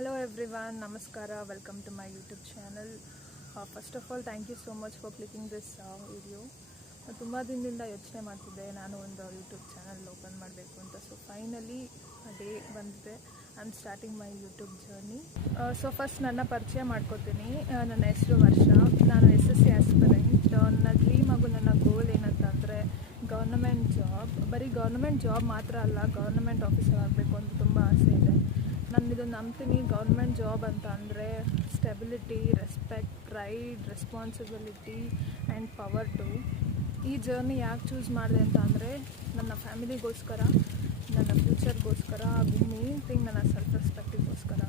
Hello everyone, Namaskara, welcome to my YouTube channel. First of all, thank you so much for clicking this video. ತುಂಬ ದಿನದಿಂದ ಯೋಚನೆ ಮಾಡ್ತಿದ್ದೆ ನಾನು ಒಂದು YouTube channel open ಮಾಡಬೇಕು ಅಂತ. ಸೊ ಫೈನಲಿ ಡೇ ಬಂದಿದೆ. I am starting my YouTube journey. So first ನನ್ನ ಪರಿಚಯ ಮಾಡ್ಕೋತೀನಿ. ನನ್ನ ಹೆಸರು ವರ್ಷ. ನಾನು SSC ಆಸ್ಪಿರೆಂಟ್. ನನ್ನ ಡ್ರೀಮ್ ಹಾಗೂ ನನ್ನ ಗೋಲ್ ಏನಂತಂದರೆ ಗೌರ್ನಮೆಂಟ್ ಜಾಬ್. ಬರೀ ಗೌರ್ನಮೆಂಟ್ ಜಾಬ್ ಮಾತ್ರ ಅಲ್ಲ, ಗೌರ್ನಮೆಂಟ್ ಆಫೀಸರ್ ಆಗಬೇಕು ಅಂತ ತುಂಬ ಆಸೆ ಇದೆ. ನಾನು ಇದನ್ನು ನಂಬ್ತೀನಿ. ಗೌರ್ಮೆಂಟ್ ಜಾಬ್ ಅಂತ ಅಂದರೆ stability, respect, pride, responsibility and power too. ಈ ಜರ್ನಿ ಯಾಕೆ ಚೂಸ್ ಮಾಡಿದೆ ಅಂತ ಅಂದರೆ ನನ್ನ ಫ್ಯಾಮಿಲಿಗೋಸ್ಕರ, ನನ್ನ ಫ್ಯೂಚರ್ಗೋಸ್ಕರ, ಹಾಗೂ ಮೇನ್ ಥಿಂಗ್ ನನ್ನ ಸೆಲ್ಫ್ ರೆಸ್ಪೆಕ್ಟಿಗೋಸ್ಕರ.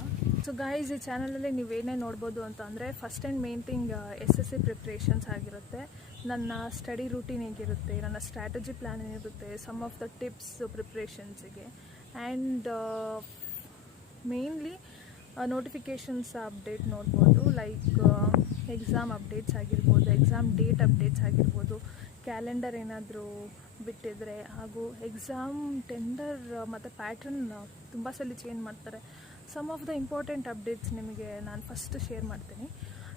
ಸೊ ಗೈಸ್, ಈ ಚಾನಲಲ್ಲಿ ನೀವೇನೇ ನೋಡ್ಬೋದು ಅಂತ ಅಂದರೆ first and main thing SSC preparations ಆಗಿರುತ್ತೆ. ನನ್ನ ಸ್ಟಡಿ ರೂಟೀನ್ ಹೇಗಿರುತ್ತೆ, ನನ್ನ ಸ್ಟ್ರಾಟಜಿ ಪ್ಲ್ಯಾನ್ ಏನಿರುತ್ತೆ, ಸಮ್ ಆಫ್ ದ ಟಿಪ್ಸ್ ಪ್ರಿಪ್ರೇಷನ್ಸಿಗೆ, ಆ್ಯಂಡ್ ಮೇನ್ಲಿ ನೋಟಿಫಿಕೇಷನ್ಸ್ ಅಪ್ಡೇಟ್ ನೋಡ್ಬೋದು. ಲೈಕ್ ಎಕ್ಸಾಮ್ ಅಪ್ಡೇಟ್ಸ್ ಆಗಿರ್ಬೋದು, ಎಕ್ಸಾಮ್ ಡೇಟ್ ಅಪ್ಡೇಟ್ಸ್ ಆಗಿರ್ಬೋದು, ಕ್ಯಾಲೆಂಡರ್ ಏನಾದರೂ ಬಿಟ್ಟಿದ್ರೆ, ಹಾಗೂ ಎಕ್ಸಾಮ್ ಟೆಂಡರ್ ಮತ್ತು ಪ್ಯಾಟ್ರನ್ ತುಂಬ ಸಲ ಚೇಂಜ್ ಮಾಡ್ತಾರೆ. Some of the important updates ನಿಮಗೆ ನಾನು ಫಸ್ಟ್ ಶೇರ್ ಮಾಡ್ತೀನಿ.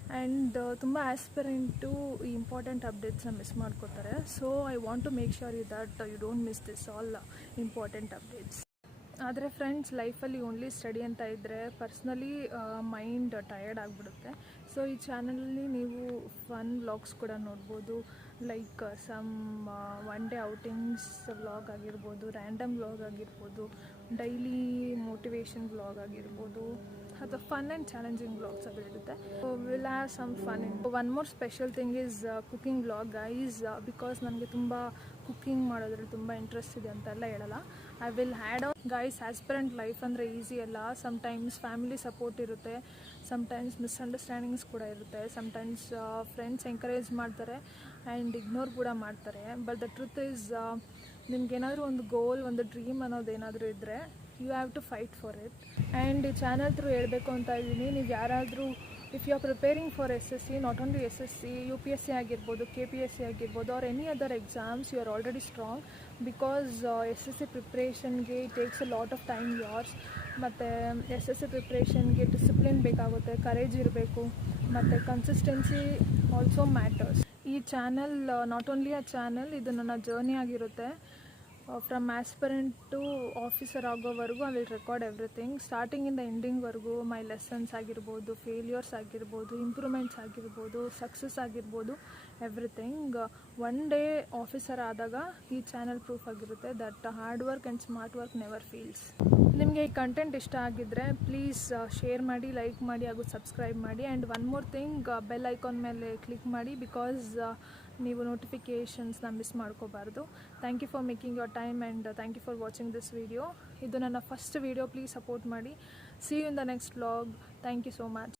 ಆ್ಯಂಡ್ ತುಂಬ ಆಸ್ಪಿರೆಂಟು ಈ ಇಂಪಾರ್ಟೆಂಟ್ ಅಪ್ಡೇಟ್ಸ್ನ ಮಿಸ್ ಮಾಡ್ಕೋತಾರೆ. So I want to make sure that you don't miss this all important updates. ಆದರೆ ಫ್ರೆಂಡ್ಸ್, ಲೈಫಲ್ಲಿ ಓನ್ಲಿ ಸ್ಟಡಿ ಅಂತ ಇದ್ದರೆ ಪರ್ಸ್ನಲಿ ಮೈಂಡ್ ಟಯರ್ಡ್ ಆಗಿಬಿಡುತ್ತೆ. ಸೊ ಈ ಚಾನಲಲ್ಲಿ ನೀವು ಫನ್ ವ್ಲಾಗ್ಸ್ ಕೂಡ ನೋಡ್ಬೋದು. Like some one day outings vlog ಆಗಿರ್ಬೋದು, ರ್ಯಾಂಡಮ್ ವ್ಲಾಗ್ ಆಗಿರ್ಬೋದು, ಡೈಲಿ ಮೋಟಿವೇಶನ್ ವ್ಲಾಗ್ ಆಗಿರ್ಬೋದು, ಅಥವಾ ಫನ್ ಆ್ಯಂಡ್ ಚಾಲೆಂಜಿಂಗ್ ವ್ಲಾಗ್ಸ್ ಅದು ಇರುತ್ತೆ. Will have some fun in. One more special thing is cooking vlog guys. Because ನನಗೆ ತುಂಬ ಕುಕ್ಕಿಂಗ್ ಮಾಡೋದ್ರಲ್ಲಿ ತುಂಬ ಇಂಟ್ರೆಸ್ಟ್ ಇದೆ ಅಂತೆಲ್ಲ ಹೇಳಲ್ಲ. I will had on guys. Aspirant life ಅಂದರೆ ಈಸಿ ಅಲ್ಲ. ಸಮ್ಟೈಮ್ಸ್ ಫ್ಯಾಮಿಲಿ ಸಪೋರ್ಟ್ ಇರುತ್ತೆ, ಸಮ್ಟೈಮ್ಸ್ ಮಿಸ್ಅಂಡರ್ಸ್ಟ್ಯಾಂಡಿಂಗ್ಸ್ ಕೂಡ ಇರುತ್ತೆ, ಸಮ್ಟೈಮ್ಸ್ ಫ್ರೆಂಡ್ಸ್ ಎಂಕರೇಜ್ ಮಾಡ್ತಾರೆ ಆ್ಯಂಡ್ ಇಗ್ನೋರ್ ಕೂಡ ಮಾಡ್ತಾರೆ. ಬಟ್ ದ ಟ್ರುತ್ ಈಸ್, ನಿಮ್ಗೇನಾದರೂ ಒಂದು ಗೋಲ್, ಒಂದು ಡ್ರೀಮ್ ಅನ್ನೋದೇನಾದರೂ ಇದ್ದರೆ you have to fight for it. And ಈ ಚಾನಲ್ ಥ್ರೂ ಹೇಳಬೇಕು ಅಂತ ಇದ್ದೀನಿ, ನೀವು ಯಾರಾದರೂ if you are preparing for SSC, not only SSC, UPSC ಆಗಿರ್ಬೋದು, KPSC ಆಗಿರ್ಬೋದು, or any other exams, you are already strong. Because SSC ಪ್ರಿಪ್ರೇಷನ್ಗೆ it takes a lot of time yours. ಮತ್ತು SSC ಪ್ರಿಪ್ರೇಷನ್ಗೆ ಡಿಸಿಪ್ಲಿನ್ ಬೇಕಾಗುತ್ತೆ, ಕರೇಜ್ ಇರಬೇಕು, ಮತ್ತು consistency also matters. ಈ channel not only a channel, ಇದು ನನ್ನ ಜರ್ನಿ ಆಗಿರುತ್ತೆ. ಫ್ರಮ್ ಆಸ್ಪಿರೆಂಟ್ ಟು ಆಫೀಸರ್ ಆಗೋವರೆಗೂ ಐ ವಿಲ್ ರೆಕಾರ್ಡ್ ಎವ್ರಿಥಿಂಗ್, ಸ್ಟಾರ್ಟಿಂಗಿಂದ ಎಂಡಿಂಗ್ವರೆಗೂ. ಮೈ ಲೆಸನ್ಸ್ ಆಗಿರ್ಬೋದು, ಫೇಲ್ಯೂರ್ಸ್ ಆಗಿರ್ಬೋದು, ಇಂಪ್ರೂವ್ಮೆಂಟ್ಸ್ ಆಗಿರ್ಬೋದು, ಸಕ್ಸಸ್ ಆಗಿರ್ಬೋದು, ಎವ್ರಿಥಿಂಗ್. ಒನ್ ಡೇ ಆಫೀಸರ್ ಆದಾಗ ಈ ಚಾನಲ್ ಪ್ರೂಫ್ ಆಗಿರುತ್ತೆ that hard work and smart work never feels. ನಿಮಗೆ ಈ ಕಂಟೆಂಟ್ ಇಷ್ಟ ಆಗಿದ್ದರೆ ಪ್ಲೀಸ್ ಶೇರ್ ಮಾಡಿ, ಲೈಕ್ ಮಾಡಿ, ಹಾಗೂ ಸಬ್ಸ್ಕ್ರೈಬ್ ಮಾಡಿ. And one more thing, bell icon ಮೇಲೆ ಕ್ಲಿಕ್ ಮಾಡಿ, ಬಿಕಾಸ್ ನೀವು ನೋಟಿಫಿಕೇಷನ್ಸ್ನ ಮಿಸ್ ಮಾಡ್ಕೋಬಾರ್ದು. Thank you for making your time and thank you for watching this video. ಇದು ನನ್ನ ಫಸ್ಟ್ ವಿಡಿಯೋ, ಪ್ಲೀಸ್ ಸಪೋರ್ಟ್ ಮಾಡಿ. See you in the next vlog. Thank you so much.